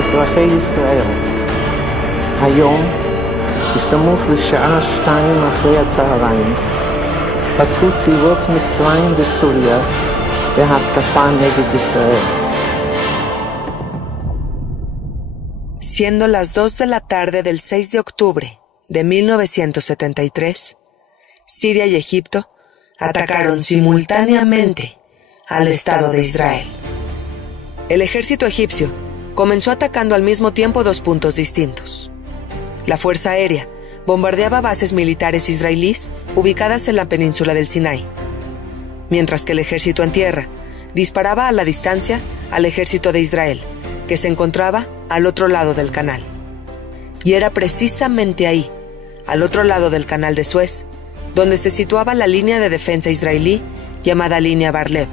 אזרחי ישראל, היום, בסמוך לשעה 2 אחרי הצהריים, פתחו צבאות מצרים וסוריה בהתקפה נגד ישראל. Siendo las 2 de la tarde del 6 de octubre de 1973, Siria y Egipto atacaron simultáneamente al Estado de Israel. El ejército egipcio comenzó atacando al mismo tiempo 2 puntos distintos. La Fuerza Aérea bombardeaba bases militares israelíes ubicadas en la península del Sinai, mientras que el ejército en tierra disparaba a la distancia al ejército de Israel, que se encontraba al otro lado del canal. Y era precisamente ahí, al otro lado del canal de Suez, donde se situaba la línea de defensa israelí llamada línea Bar-Lev.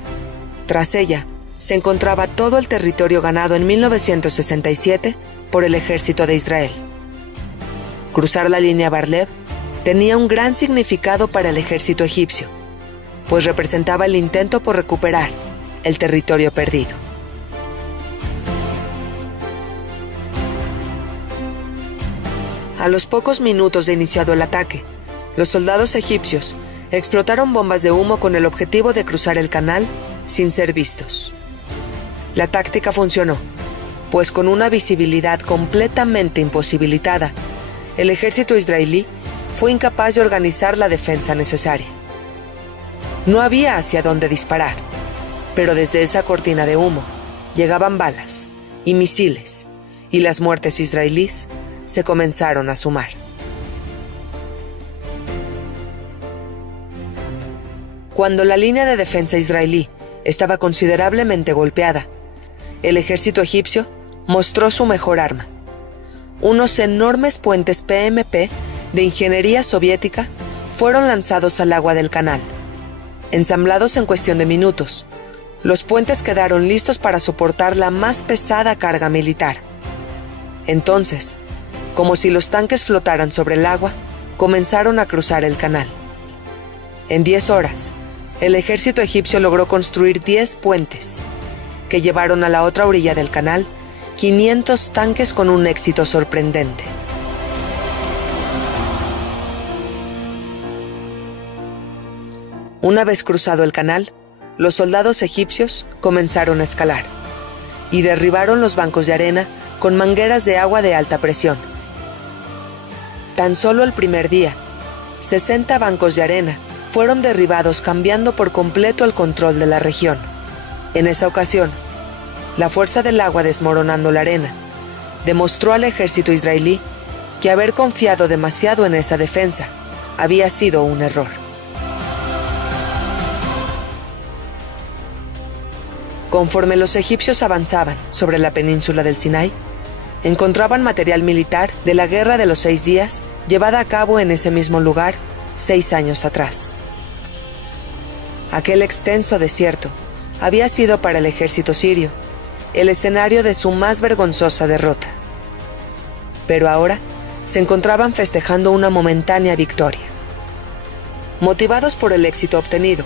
Tras ella, se encontraba todo el territorio ganado en 1967 por el ejército de Israel. Cruzar la línea Bar-Lev tenía un gran significado para el ejército egipcio, pues representaba el intento por recuperar el territorio perdido. A los pocos minutos de iniciado el ataque, los soldados egipcios explotaron bombas de humo con el objetivo de cruzar el canal sin ser vistos. La táctica funcionó, pues con una visibilidad completamente imposibilitada, el ejército israelí fue incapaz de organizar la defensa necesaria. No había hacia dónde disparar, pero desde esa cortina de humo llegaban balas y misiles, y las muertes israelíes se comenzaron a sumar. Cuando la línea de defensa israelí estaba considerablemente golpeada, el ejército egipcio mostró su mejor arma: unos enormes puentes PMP de ingeniería soviética fueron lanzados al agua del canal. Ensamblados en cuestión de minutos, los puentes quedaron listos para soportar la más pesada carga militar. Entonces, como si los tanques flotaran sobre el agua, comenzaron a cruzar el canal. En 10 horas, el ejército egipcio logró construir 10 puentes, que llevaron a la otra orilla del canal 500 tanques con un éxito sorprendente. Una vez cruzado el canal, los soldados egipcios comenzaron a escalar y derribaron los bancos de arena con mangueras de agua de alta presión. Tan solo el primer día, 60 bancos de arena fueron derribados, cambiando por completo el control de la región. En esa ocasión, la fuerza del agua desmoronando la arena demostró al ejército israelí que haber confiado demasiado en esa defensa había sido un error. Conforme los egipcios avanzaban sobre la península del Sinai, encontraban material militar de la Guerra de los 6 días llevada a cabo en ese mismo lugar 6 años atrás. Aquel extenso desierto había sido para el ejército sirio el escenario de su más vergonzosa derrota. Pero ahora se encontraban festejando una momentánea victoria. Motivados por el éxito obtenido,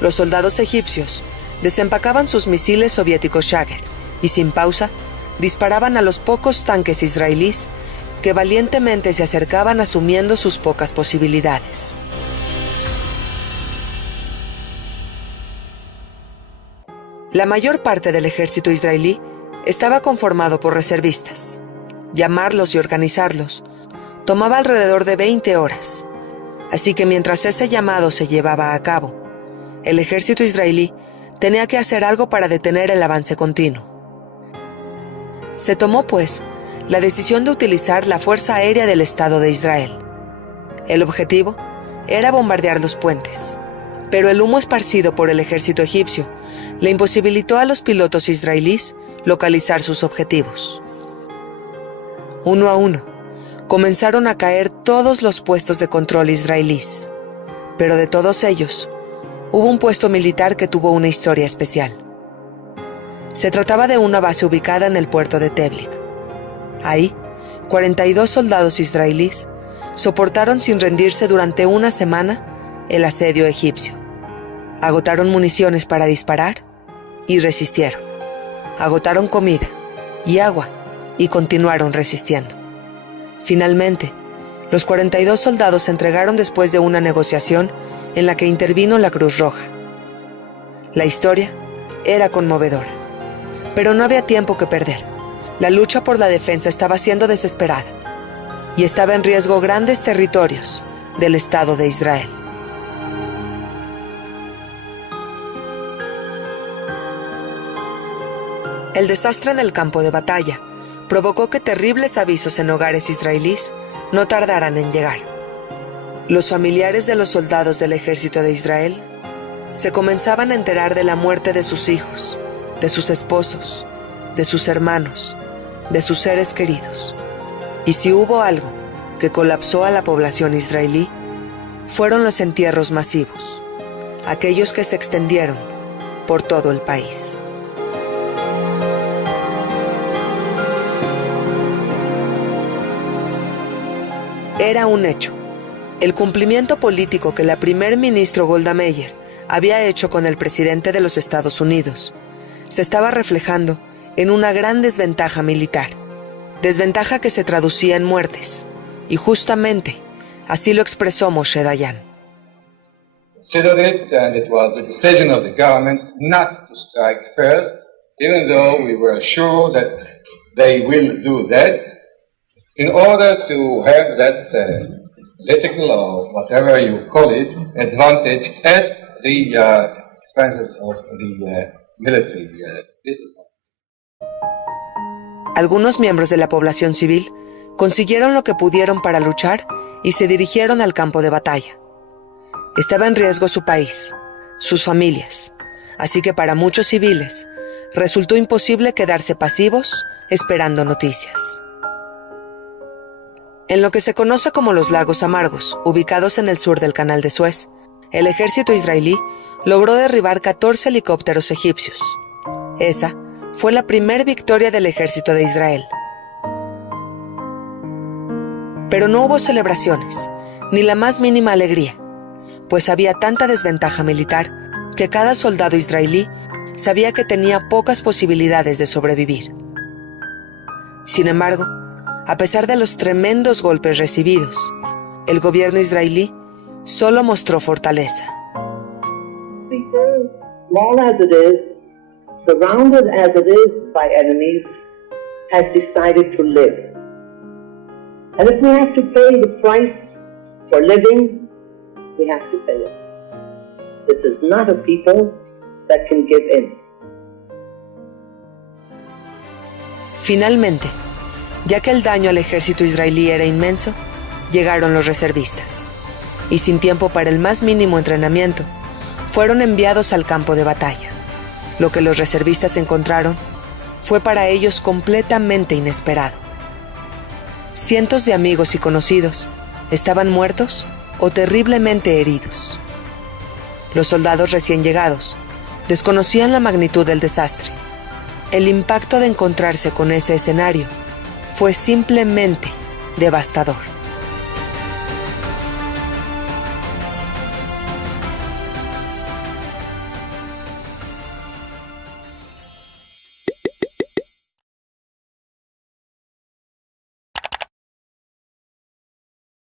los soldados egipcios desempacaban sus misiles soviéticos Shager y sin pausa disparaban a los pocos tanques israelíes que valientemente se acercaban asumiendo sus pocas posibilidades. La mayor parte del ejército israelí estaba conformado por reservistas. Llamarlos y organizarlos tomaba alrededor de 20 horas, así que mientras ese llamado se llevaba a cabo, el ejército israelí tenía que hacer algo para detener el avance continuo. Se tomó, pues, la decisión de utilizar la Fuerza Aérea del Estado de Israel. El objetivo era bombardear los puentes, pero el humo esparcido por el ejército egipcio le imposibilitó a los pilotos israelíes localizar sus objetivos. Uno a uno, comenzaron a caer todos los puestos de control israelíes, pero de todos ellos, hubo un puesto militar que tuvo una historia especial. Se trataba de una base ubicada en el puerto de Teblik. Ahí, 42 soldados israelíes soportaron sin rendirse durante una semana el asedio egipcio. Agotaron municiones para disparar y resistieron. Agotaron comida y agua y continuaron resistiendo. Finalmente, los 42 soldados se entregaron después de una negociación en la que intervino la Cruz Roja. La historia era conmovedora, pero no había tiempo que perder. La lucha por la defensa estaba siendo desesperada y estaba en riesgo grandes territorios del Estado de Israel. El desastre en el campo de batalla provocó que terribles avisos en hogares israelíes no tardaran en llegar. Los familiares de los soldados del ejército de Israel se comenzaban a enterar de la muerte de sus hijos, de sus esposos, de sus hermanos, de sus seres queridos. Y si hubo algo que colapsó a la población israelí, fueron los entierros masivos, aquellos que se extendieron por todo el país. Era un hecho. El cumplimiento político que la primer ministro Golda Meir había hecho con el presidente de los Estados Unidos se estaba reflejando en una gran desventaja militar, desventaja que se traducía en muertes, y justamente así lo expresó Moshe Dayan. Considered it, and it was the decision of the government not to strike first, even though we were sure that they will do that, in order to have that political or whatever you call it advantage at the expenses of the military discipline. Algunos miembros de la población civil consiguieron lo que pudieron para luchar y se dirigieron al campo de batalla. Estaba en riesgo su país, sus familias, así que para muchos civiles resultó imposible quedarse pasivos esperando noticias. En lo que se conoce como los Lagos Amargos, ubicados en el sur del Canal de Suez, el ejército israelí logró derribar 14 helicópteros egipcios. Esa fue la primera victoria del ejército de Israel. Pero no hubo celebraciones, ni la más mínima alegría, pues había tanta desventaja militar que cada soldado israelí sabía que tenía pocas posibilidades de sobrevivir. Sin embargo, a pesar de los tremendos golpes recibidos, el gobierno israelí solo mostró fortaleza. Small as it is, surrounded as it is by enemies, has decided to live. And if we have to pay the price for living, we have to pay it. This is not a people that can give in. Finalmente, ya que el daño al ejército israelí era inmenso, llegaron los reservistas, y sin tiempo para el más mínimo entrenamiento, fueron enviados al campo de batalla. Lo que los reservistas encontraron fue para ellos completamente inesperado. Cientos de amigos y conocidos estaban muertos o terriblemente heridos. Los soldados recién llegados desconocían la magnitud del desastre. El impacto de encontrarse con ese escenario fue simplemente devastador.